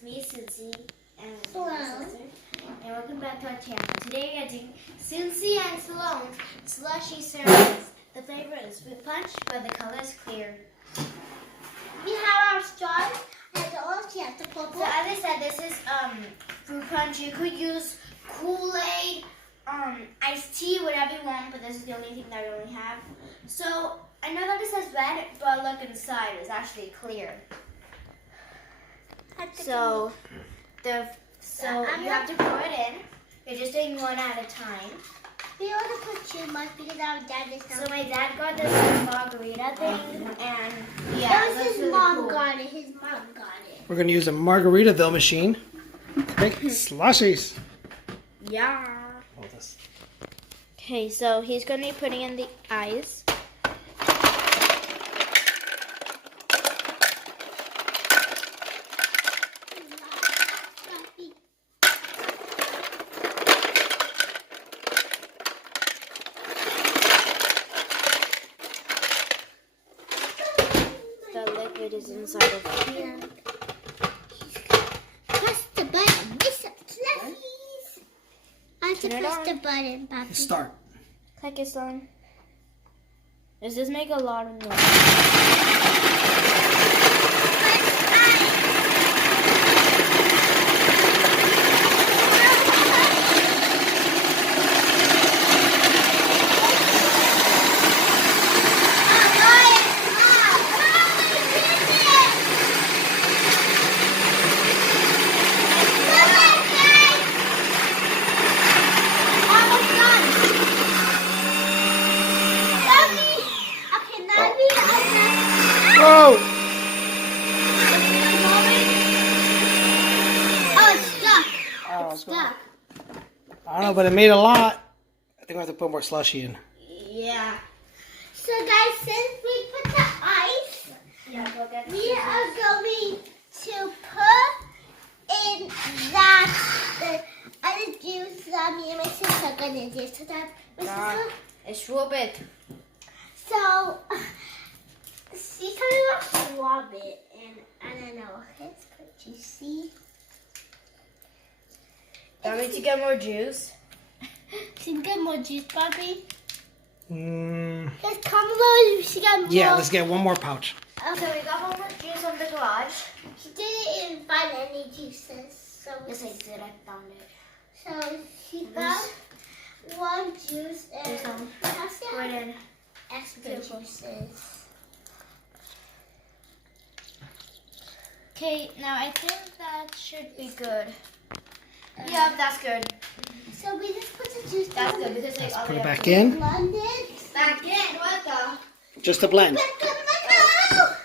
it's me, Susie, and my sister, and welcome back to our channel. Today we're getting Susie and Sloan Slushy servings. The flavor is Fruit Punch, but the color is clear. We have our straws, and also you have to put. So as I said, this is Fruit Punch. You could use Kool-Aid, iced tea, whatever you want, but this is the only thing that we only have. So I know that it says red, but look inside, it's actually clear. So you have to pour it in. You're just doing one at a time. We also put too much because our dad is not. So my dad got this margarita thing, and yeah, that was his really mom cool. got it. His mom got it. We're going to use a Margaritaville machine to make slushies. Yeah. Hold this. Okay, so he's going to be putting in the ice. The liquid is inside of it. Yeah. Press the button. It's a Slushies. I have to Turn it press on. the button, Papi. Start. Click it on. Does this make a lot of noise? Whoa! Oh, it's stuck. Oh, It's stuck. I don't know, but it made a lot. I think we have to put more slushy in. Yeah. So guys, since we put the ice, we are going to put in that the other juice that me and my sister are gonna do. So that my sister. It's Robert. So she's gonna swab it, and I don't know. It's quite juicy. Want me to get more juice? She's get more juice, Bobby. Mm, Let's come along. She got more. yeah, let's get one more pouch. Okay, we got one more juice from the garage. She didn't even find any juices. So Yes, I did. I found it. So she found one juice and This one. that's Put it in. extra juices. Okay, now I think that should be good. Yeah, that's good. So we just put the juice That's down. good because Let's all put we it have back to- in. Blend it. Back in. What the? Just to blend. Look at my mouth.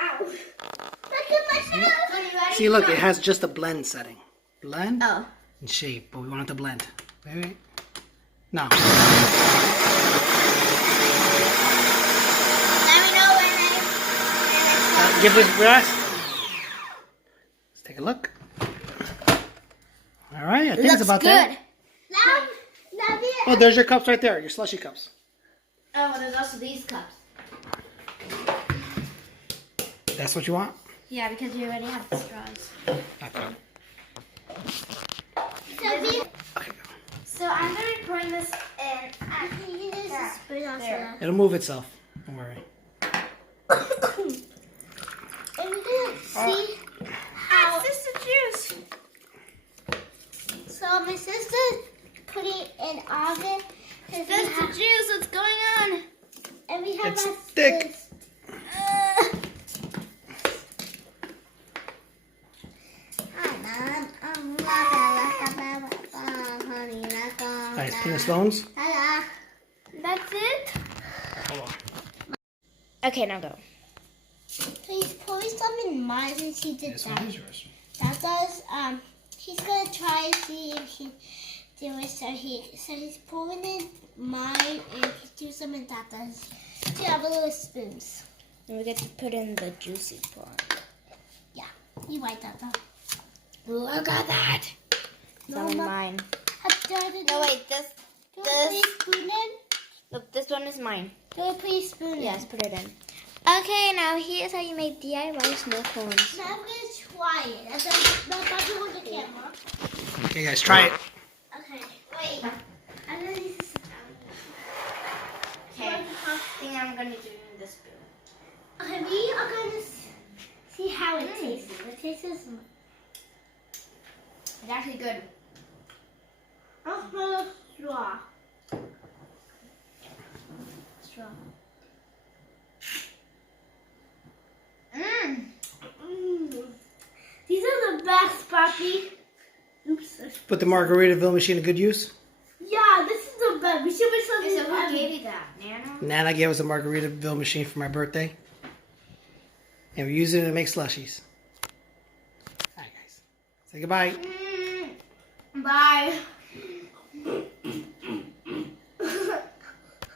Ow. Look at my mouth. Are you ready? See, look, it has just a blend setting. Blend Oh. and shape, but we want it to blend. Wait. No. Let me know when Give us a rest. Let's take a look. All right, I think it's about there. Now we Oh, there's your cups right there, your slushy cups. Oh, well, there's also these cups. That's what you want? Yeah, because we already have the straws. Okay. Okay. So I'm going to be pouring this in. you use a spoon also. There. It'll move itself. Don't worry. And we're gonna see how. It's just the juice. So my sister put it in oven. That's the juice. What's going on? And we have It's a thick. this. Nice. Pin the stones. That's it? Hold on. Okay, now go. He's pouring some in mine since he did This that. one is yours. That does he's gonna try and see if he do it. So he's pouring in mine and he's doing some in Tata's. Two have little spoons. And we get to put in the juicy part. Yeah. You white Tata. Look at that. It's only mine. No, wait, this. Do I put a spoon in? Look, this one is mine. Do I put a spoon in? Yes, put it in. Okay, now here's how you make DIY snow cones. Now I'm gonna try it. And then not with the camera. Okay, guys, try it. Okay, wait. And then this is Okay, I think I'm gonna do the spoon. okay, we are gonna see how it tastes. It tastes. It's actually good. I'll smell a straw. Straw. Mmm. These are the best, Poppy. Oops. Put the Margaritaville machine to good use. Yeah, this is the best. We should make something. So who gave you that, Nana? Nana gave us a Margaritaville machine for my birthday. And we're using it to make slushies. Alright, guys. Say goodbye. Bye.